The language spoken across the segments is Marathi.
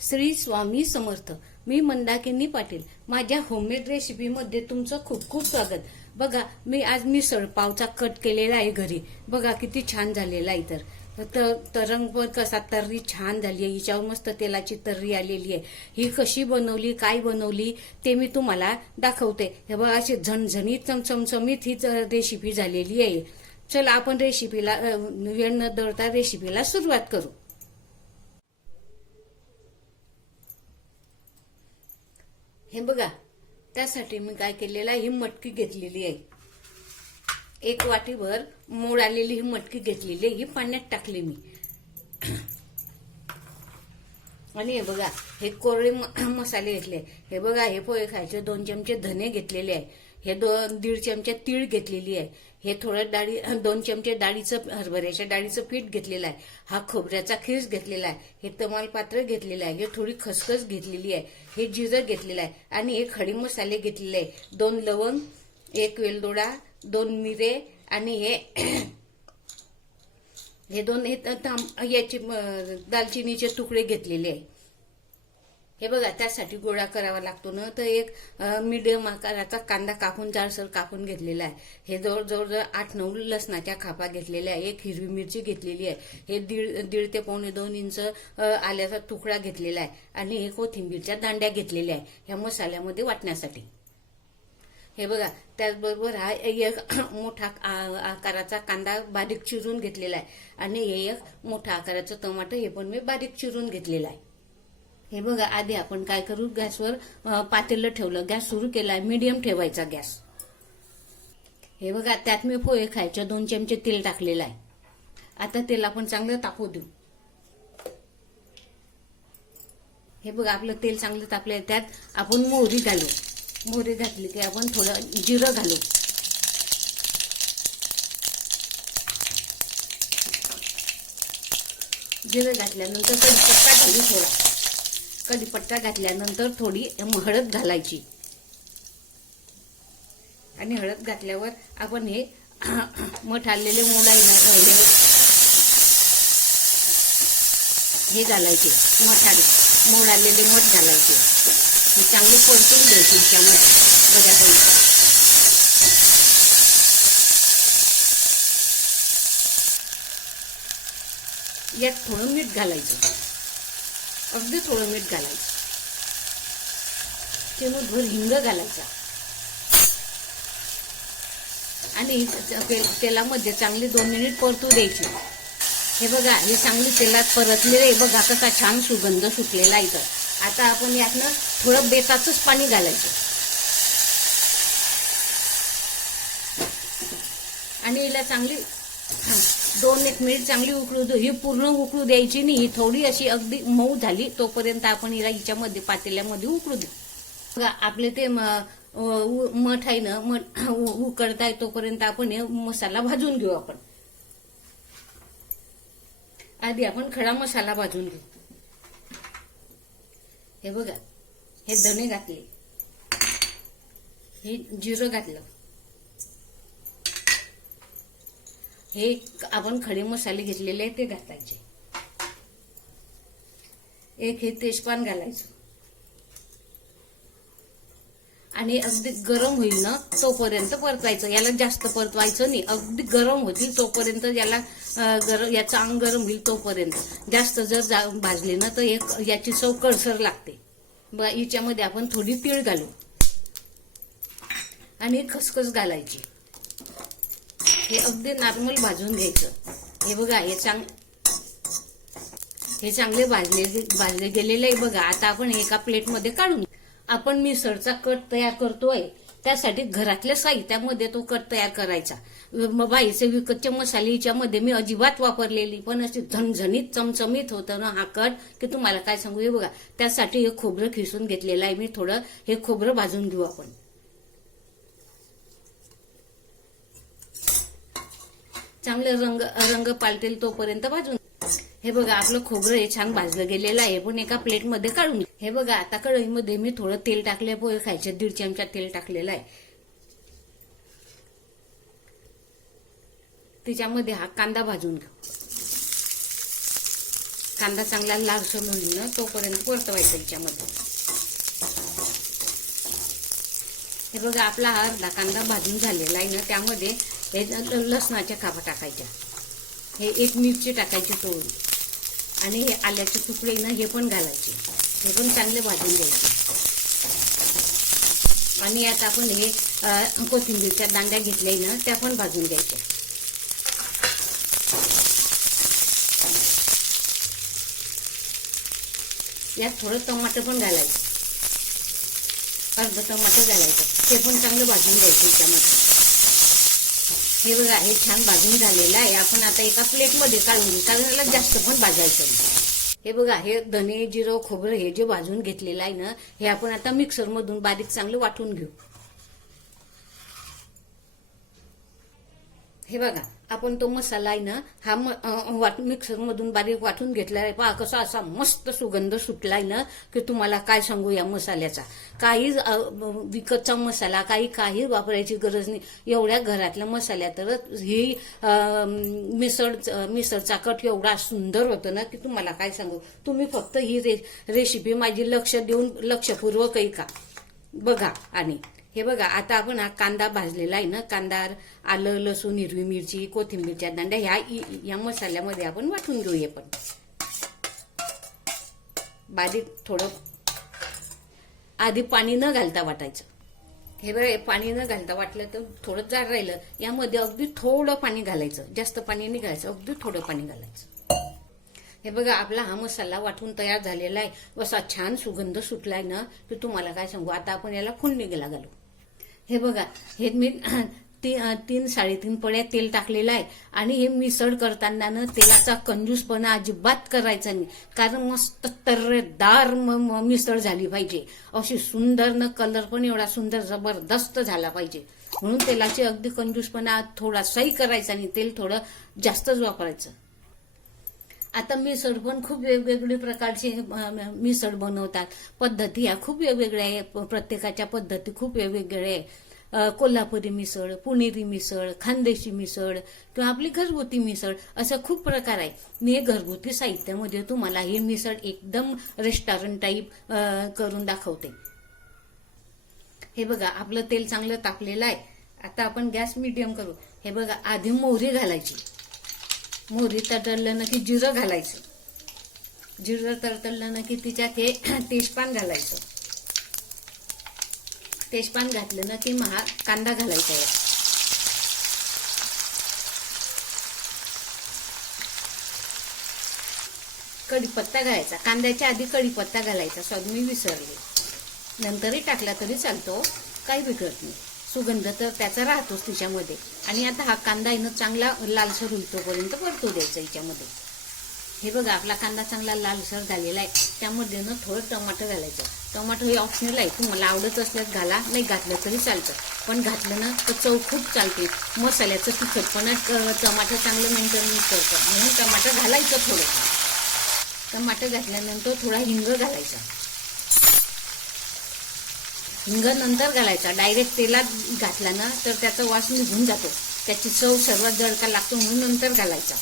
श्री स्वामी समर्थ मी मंदाकिनी पाटील. माझ्या होममेड रेसिपीमध्ये तुमचं खूप खूप स्वागत. बघा मी आज मिसळ पावचा कट केलेला आहे घरी. बघा किती छान झालेला आहे तर तर तरंग पण कसा तर्री छान झाली आहे. हिच्यावर मस्त तेलाची तर्री आलेली आहे. ही कशी बनवली काय बनवली ते मी तुम्हाला दाखवते. हे बघा अशी झणझणीत चमचमचमीत ही रेसिपी झालेली आहे. चला आपण रेसिपीला वेळ न दळता रेसिपीला सुरुवात करू. हे बघा त्यासाठी मी काय केलेलं आहे ही मटकी घेतलेली आहे. एक वाटीभर मोड आलेली ही मटकी घेतलेली आहे ही पाण्यात टाकली मी. आणि हे बघा हे कोरडे म- मसाले घेतले. हे बघा हे पोहे खायचे दोन चमचे धने घेतलेले आहे. हे दोन दीड चमचे तीळ घेतलेली आहे. हे थोडं डाळी दोन चमचे डाळीचं हरभऱ्याच्या डाळीचं पीठ घेतलेलं आहे. हा खोबऱ्याचा खीस घेतलेला आहे. हे तमालपात्र घेतलेलं आहे. हे थोडी खसखस घेतलेली आहे. हे जिरं घेतलेलं आहे. आणि हे खडी मसाले घेतलेले आहे. दोन लवंग एक वेलदोडा दोन मिरे आणि हे हे दोन हे तांब- याचे दालचिनीचे तुकडे घेतलेले आहे. हे बघा त्यासाठी गोळा करावा लागतो ना. तर एक मीडियम आकाराचा कांदा कापून जाडसर कापून घेतलेला आहे. हे जवळ जवळ आठ नऊ लसणाच्या खापा घेतलेल्या आहे. एक हिरवी मिरची घेतलेली आहे. हे दीड दीड ते पावणे दोन इंच आल्याचा तुकडा घेतलेला आहे. आणि हे कोथिंबीरच्या दांड्या घेतलेल्या आहे ह्या मसाल्यामध्ये वाटण्यासाठी. हे बघा त्याचबरोबर हा एक मोठा आकाराचा कांदा बारीक चिरून घेतलेला आहे. आणि हे एक मोठा आकाराचं टमाटर हे पण मी बारीक चिरून घेतलेलं आहे. हे बघा आधी आपण काय करू? गॅसवर पातेलं ठेवलं. गॅस सुरू केलाय. मीडियम ठेवायचा गॅस. हे बघा त्यात मी पोहे खायच्या दोन चमचे तेल टाकलेलं आहे. आता तेल आपण चांगलं तापू देऊ. हे बघा आपलं तेल चांगलं तापलंय. त्यात आपण मोहरी घालू. मोहरी घातली की आपण थोडं जिरं घालू. जिरं घातल्यानंतर कडीपत्ता घालू थोडा. कढीपत्ता घातल्यानंतर थोडी हळद घालायची. आणि हळद घातल्यावर आपण हे मठ आलेले मोड आहे हे हे घालायचे. मठ आले मोड आलेले मठ घालायचे. हे चांगले परतून द्यायचे त्यामुळे बऱ्यापैकी. यात थोडं मीठ घालायचं. अगदी थोडं मीठ घालायचं. चिमूटभर हिंग घालायचा. आणि ते- तेलामध्ये चांगली दोन मिनिट परतू द्यायची. हे बघा हे चांगली तेलात परतलेलं आहे. बघा कसा छान सुगंध सुटलेला आहे इथं. आता आपण यातनं थोडं बेताचंच पाणी घालायचं. आणि हिला चांगली दोन एक मिनिट चांगली उकळू दे. ही पूर्ण उकळू द्यायची नाही. ही थोडी अशी अगदी मऊ झाली तोपर्यंत आपण हिला हिच्यामध्ये पातेल्यामध्ये उकळू देऊ बघा आपले ते म- उ- मठ आहे ना मठ उ- उकडताय तोपर्यंत आपण हे मसाला भाजून घेऊ आपण. आधी आपण खडा मसाला भाजून घेऊ. हे बघा हे धणे घातले. हे जिरं घातलं. हे आपण खडे मसाले घेतलेले आहे ते घालायचे. एक हे तेजपान घालायचं. आणि अगदी गरम होईल ना तोपर्यंत परतायचं. याला जास्त परतवायचं नाही. अगदी गरम होतील तोपर्यंत याला गरम याचं अंग गरम होईल तोपर्यंत. जास्त जर जा- भाजले ना तर एक याची चव कळसर लागते. ब याच्यामध्ये आपण थोडी तीळ घालू. आणि खसखस घालायची. हे अगदी नॉर्मल भाजून घ्यायचं. हे बघा हे चांग हे चांगले भाजले भाजले गेलेले आहे बघा. आता आपण एका प्लेटमध्ये काढून आपण मिसळचा कट तयार करतोय. त्यासाठी घरातल्या साहित्यामध्ये तो कट तयार करायचा. बाईचे विकतचे मसाले याच्यामध्ये मी अजिबात वापरलेली पण अशी झणझणीत चमचमीत होतं ना हा कट की तुम्हाला काय सांगू? हे बघा त्यासाठी हे खोबरं खिसून घेतलेलं आहे मी थोडं. हे खोबरं भाजून घेऊ आपण. चांगले रंग रंग पालटेल तोपर्यंत भाजून हे बघा आपलं खोबरं हे छान भाजलं गेलेलं आहे. पण एका प्लेटमध्ये काढून हे बघा आता कढईमध्ये मी थोडं तेल टाकले पोहे खायचे दीड चमचा तेल टाकलेलं आहे. तिच्यामध्ये हा कांदा भाजून घेऊ कांदा चांगला लालसर म्हणून ना तोपर्यंत परतवायचा तिच्यामध्ये. हे बघा आपला अर्धा कांदा भाजून झालेला आहे ना त्यामध्ये हे लसणाच्या कापा टाकायच्या. हे एक मिरची टाकायची तोडून. आणि हे आल्याचे तुकडे ना हे पण घालायचे. हे पण चांगले भाजून घ्यायचे. आणि आता आपण हे कोथिंबीरच्या दांड्या घेतल्या ना त्या पण भाजून घ्यायच्या. यात थोडं टमाटर पण घालायचं. अर्ध टमाटर घालायचं. ते पण चांगलं भाजून घ्यायचं त्यामध्ये हे बघा हे छान भाजून झालेलं आहे. आपण आता एका प्लेटमध्ये काढून घेऊ कारण याला जास्त पण भाजायचं हे बघा हे धने जिरं खोबरं हे जे भाजून घेतलेलं आहे ना हे आपण आता मिक्सरमधून बारीक चांगलं वाटून घेऊ. हे बघा आपण तो मसाला आहे ना हा म- अं, वाट मिक्सरमधून बारीक वाटून घेतला आहे. पहा कसा असा मस्त सुगंध सुटलाय ना की तुम्हाला काय सांगू या मसाल्याचा. काही विकतचा मसाला काही काही वापरायची गरज नाही. एवढ्या घरातल्या मसाल्या तर ही मिसळ मिसळचा कट एवढा सुंदर होतं ना की तुम्हाला काय सांगू. तुम्ही फक्त ही रे रेसिपी माझी लक्ष देऊन लक्षपूर्वक ऐका. बघा आणि हे बघा आता आपण हा कांदा भाजलेला आहे ना कांदा आलं लसूण हिरवी मिरची कोथिंबीरच्या दांड्या ह्या इ- या मसाल्यामध्ये आपण वाटून घेऊया पण. बारीक थोडं आधी पाणी न घालता वाटायचं. हे बघा पाणी न घालता वाटलं तर थोडं जाड राहिलं. यामध्ये अगदी थोडं पाणी घालायचं. जास्त पाणी नाही घालायचं अगदी थोडं पाणी घालायचं. हे बघा आपला हा मसाला वाटून तयार झालेला आहे. असा छान सुगंध सुटलाय ना की तुम्हाला काय सांगू? आता आपण याला फोडणीला घालू. हे बघा हे मी ती- तीन साडेतीन पड्या तेल टाकलेलं आहे आणि हे मिसळ करताना ना तेलाचा कंजूसपणा अजिबात करायचा नाही. कारण मस्त तर्रेदार म- मिसळ झाली पाहिजे. अशी सुंदर न कलर पण एवढा सुंदर जबरदस्त झाला पाहिजे. म्हणून तेलाची अगदी कंजूसपणा थोडासाही करायचा नाही. तेल थोडं जास्तच वापरायचं. आता मिसळ पण खूप वेगवेगळे प्रकारचे मिसळ बनवतात. पद्धती ह्या खूप वेगवेगळ्या आहे प्रत्येकाच्या पद्धती खूप वेगवेगळ्या आहे कोल्हापुरी मिसळ पुणेरी मिसळ खानदेशी मिसळ किंवा आपली घरगुती मिसळ असं खूप प्रकार आहे मी घरगुती साहित्यामध्ये तुम्हाला ही मिसळ एकदम रेस्टॉरंट टाईप करून दाखवते. हे बघा आपलं तेल चांगलं तापलेलं आहे. आता आपण गॅस मिडियम करू. हे बघा आधी मोहरी घालायची. मोहरी तडतडलं ना की जिरं घालायचं. जिरं तडतडलं ना की तिच्यात हे तेजपान घालायचं. तेजपान घातलं ना की महा कांदा घालायचा यात. कढीपत्ता घालायचा. कांद्याच्या आधी कढीपत्ता घालायचा. सॉरी मी विसरले. नंतरही टाकला तरी चालतो. काही बिघडत नाही. सुगंध तर त्याचा राहतोच तिच्यामध्ये. आणि आता हा कांदा आहे ना चांगला लालसर होईल तोपर्यंत परतू द्यायचा याच्यामध्ये हे बघा आपला कांदा चांगला लालसर झालेला आहे. त्यामध्ये ना थोडं टमाटर घालायचं. टमाटर हे ऑप्शनल आहे. तुम्हाला आवडत असल्यास घाला नाही घातलं तरी चालतं. पण घातलं ना तर चव खूप चालते. मसाल्याचं तिखटपणा टमाटर चांगलं मेंटेन करतं. म्हणून टमाटर घालायचं थोडं. टमाटर घातल्यानंतर थोडा हिंग घालायचा. हिंग नंतर घालायचा. डायरेक्ट तेलात घातला ना तर त्याचा वास निघून जातो. त्याची चव सर्वात जळका लागतो म्हणून नंतर घालायचा.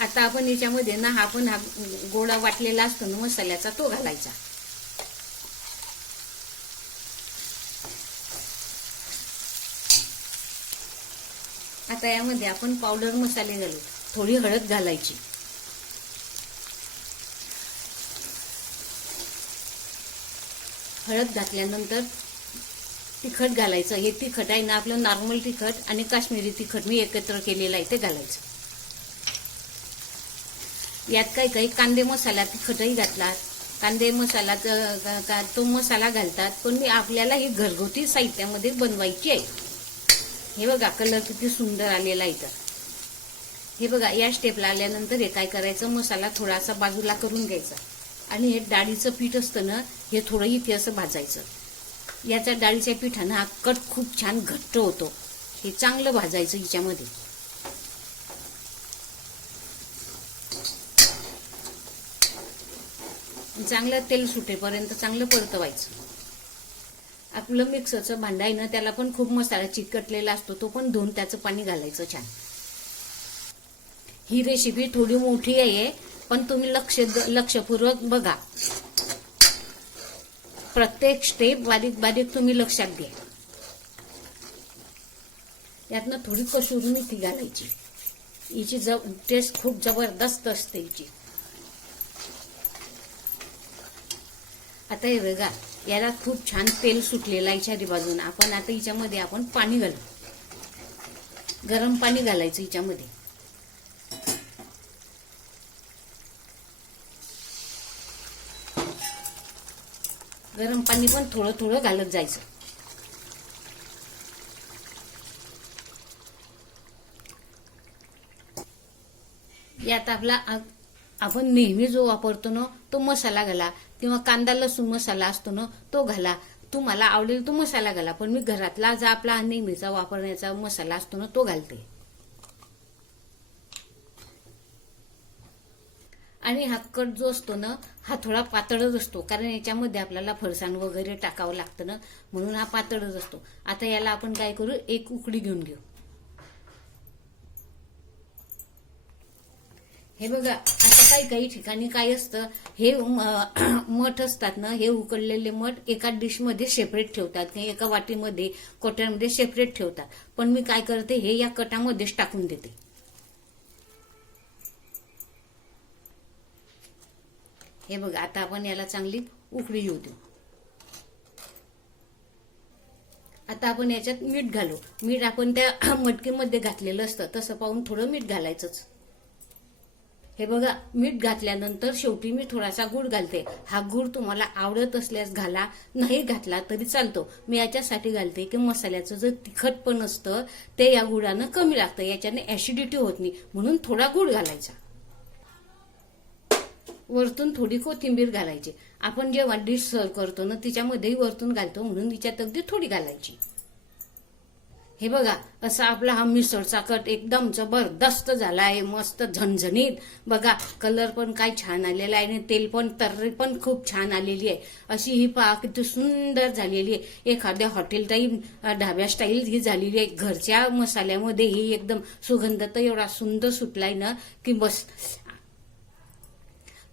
आता आपण याच्यामध्ये ना हा पण हा गोडा वाटलेला असतो ना मसाल्याचा तो घालायचा. आता यामध्ये आपण पावडर मसाले घालू. थोडी हळद घालायची. हळद घातल्यानंतर तिखट घालायचं. हे तिखट आहे ना आपलं नॉर्मल तिखट आणि काश्मीरी तिखट मी एकत्र केलेलं आहे ते घालायचं. यात काही काही कांदे मसाला तिखटही घातलात. कांदे मसाला का- तो मसाला घालतात पण मी आपल्याला ही घरगुती साहित्यामध्ये बनवायची आहे. हे बघा कलर किती सुंदर आलेला आहे इथं. हे बघा या स्टेपला आल्यानंतर हे काय करायचं? मसाला थोडासा बाजूला करून घ्यायचा. आणि हे डाळीचं पीठ असतं ना हे थोडं इथे असं भाजायचं. याच्या डाळीच्या पिठानं हा कट खूप छान घट्ट होतो. हे चांगलं भाजायचं हिच्यामध्ये. चांगलं तेल सुटेपर्यंत चांगलं परतवायचं. आपलं मिक्सरचं भांडं आहे ना त्याला पण खूप मसाला चिकटलेला असतो तो पण धुवून त्याचं पाणी घालायचं छान. ही रेसिपी थोडी मोठी आहे पण तुम्ही लक्ष लक्षपूर्वक बघा. प्रत्येक स्टेप बारीक बारीक तुम्ही लक्षात घ्या. यातनं थोडी कसुरी मेथी घालायची. हिची जब टेस्ट खूप जबरदस्त असते हिची. आता हे बघा याला खूप छान तेल सुटलेलं आहे चारी बाजून आपण आता हिच्यामध्ये आपण पाणी घालू. गरम पाणी घालायचं हिच्यामध्ये. गरम पाणी पण थोडं थोडं घालत जायचं. यात आपला आपण नेहमी जो वापरतो ना तो मसाला घाला. किंवा कांदा लसूण मसाला असतो ना तो घाला. तुम्हाला आवडेल तो मसाला घाला. पण मी घरातला जो आपला नेहमीचा वापरण्याचा मसाला असतो ना तो घालते. आणि हा कट जो असतो ना हा थोडा पातळच असतो. कारण याच्यामध्ये आपल्याला फरसाण वगैरे टाकावं लागतं ना म्हणून हा पातळच असतो. आता याला आपण काय करू एक उकडी घेऊन घेऊ. हे बघा आता काही काही ठिकाणी काय असतं हे म- मठ असतात ना हे उकडलेले मठ एका डिशमध्ये सेपरेट ठेवतात. किंवा एका वाटीमध्ये कोट्यांमध्ये सेपरेट ठेवतात. पण मी काय करते हे या कटामध्येच टाकून देते. हे बघा आता आपण याला चांगली उकळी येऊ देऊ. आता आपण याच्यात मीठ घालू. मीठ आपण त्या मटकीमध्ये घातलेलं असतं तसं पाहून थोडं मीठ घालायचंच. हे बघा मीठ घातल्यानंतर शेवटी मी थोडासा गूळ घालते. हा गूळ तुम्हाला आवडत असल्यास घाला नाही घातला तरी चालतो. मी याच्यासाठी घालते की मसाल्याचं जे तिखटपण असतं ते या गुळानं कमी लागतं. याच्याने ऍसिडिटी होत नाही. म्हणून थोडा गुळ घालायचा. वरतून थोडी कोथिंबीर घालायची. आपण जेव्हा डिश सर्व करतो ना तिच्यामध्येही वरतून घालतो म्हणून तिच्यात अगदी थोडी घालायची. हे बघा असा आपला हा मिसळचा कट एकदम जबरदस्त झाला आहे मस्त झणझणीत. बघा कलर पण काय छान आलेला आहे आणि तेल पण तर्री पण खूप छान आलेली आहे. अशी ही पा किती सुंदर झालेली आहे. एखाद्या हॉटेल टाईप ढाब्या स्टाईल ही झालेली आहे. घरच्या मसाल्यामध्ये ही एकदम सुगंध तर एवढा सुंदर सुटलाय ना की बस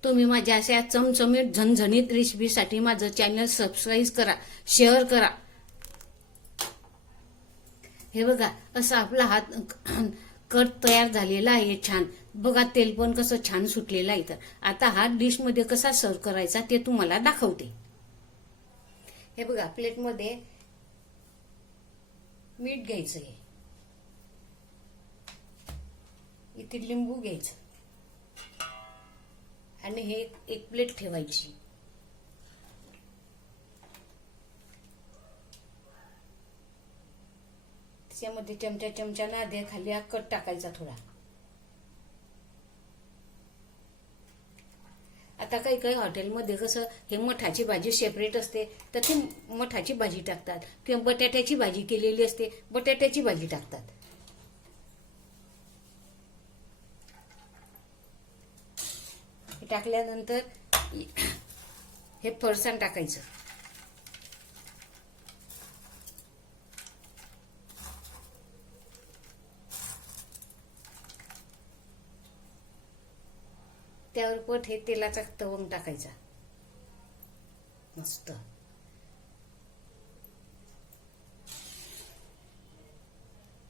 तुम्ही माझ्या अशा चमचमीत झणझणीत रेसिपीसाठी माझं चॅनल सबस्क्राईब करा शेअर करा. हे बघा असा आपला हात कट तयार झालेला आहे छान. बघा तेल पण कसं छान सुटलेलं आहे तर आता हा डिशमध्ये कसा सर्व करायचा ते तुम्हाला दाखवते. हे बघा प्लेटमध्ये मीठ घ्यायचं आहे. इथे लिंबू घ्यायचं. आणि हे एक प्लेट ठेवायची. त्याच्यामध्ये चमचा चमचा नाद्या खाली हा कट टाकायचा थोडा. आता काही काही हॉटेलमध्ये कसं हे मठाची भाजी सेपरेट असते तर ते मठाची भाजी टाकतात. किंवा बटाट्याची भाजी केलेली असते बटाट्याची भाजी टाकतात. टाकल्यानंतर हे फरसाण टाकायचं. त्यावर पट हे तेलाचा तवंग टाकायचा. मस्त.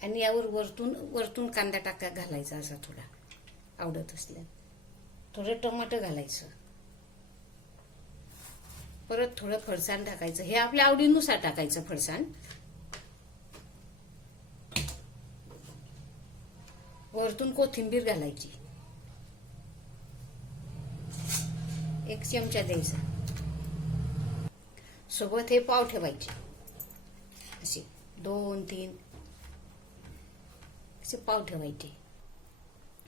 आणि यावर वरतून वरतून कांदा टाका घालायचा असा थोडा. आवडत असल्या थोडं टमाटर घालायचं. परत थोडं फरसाण टाकायचं. हे आपल्या आवडीनुसार टाकायचं फरसाण. वरतून कोथिंबीर घालायची. एक चमचा द्यायचा. सोबत हे पाव ठेवायचे. असे दोन तीन असे पाव ठेवायचे.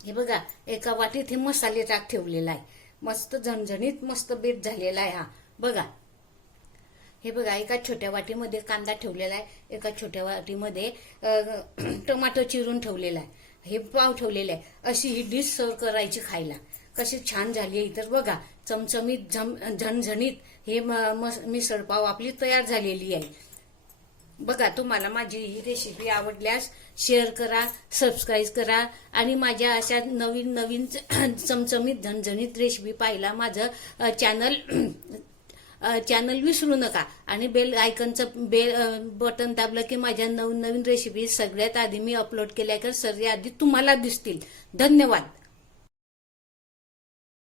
हे बघा एका वाटीत हे मसाले टाक ठेवलेला आहे. मस्त झणझणीत मस्त बेत झालेला आहे हा. बघा. हे बघा एका छोट्या वाटीमध्ये कांदा ठेवलेला आहे. एका छोट्या वाटीमध्ये अ, टोमॅटो चिरून ठेवलेला आहे. हे पाव ठेवलेले आहे. अशी ही डिश सर्व करायची खायला. कशी छान झाली आहे. तर बघा चमचमीत झम झणझणीत हे मिसळपाव मस- आपली तयार झालेली आहे. बघा तुम्हाला माझी ही रेसिपी आवडल्यास शेअर करा सबस्क्राईब करा आणि माझ्या अशा नवीन नवीन चमचमीत झणझणीत रेसिपी पाहायला माझं चॅनल चॅनल विसरू नका. आणि बेल आयकनचं बेल बटन दाबलं की माझ्या नवीन नवीन रेसिपी सगळ्यात आधी मी अपलोड केल्या तर सर्वात आधी तुम्हाला दिसतील. धन्यवाद.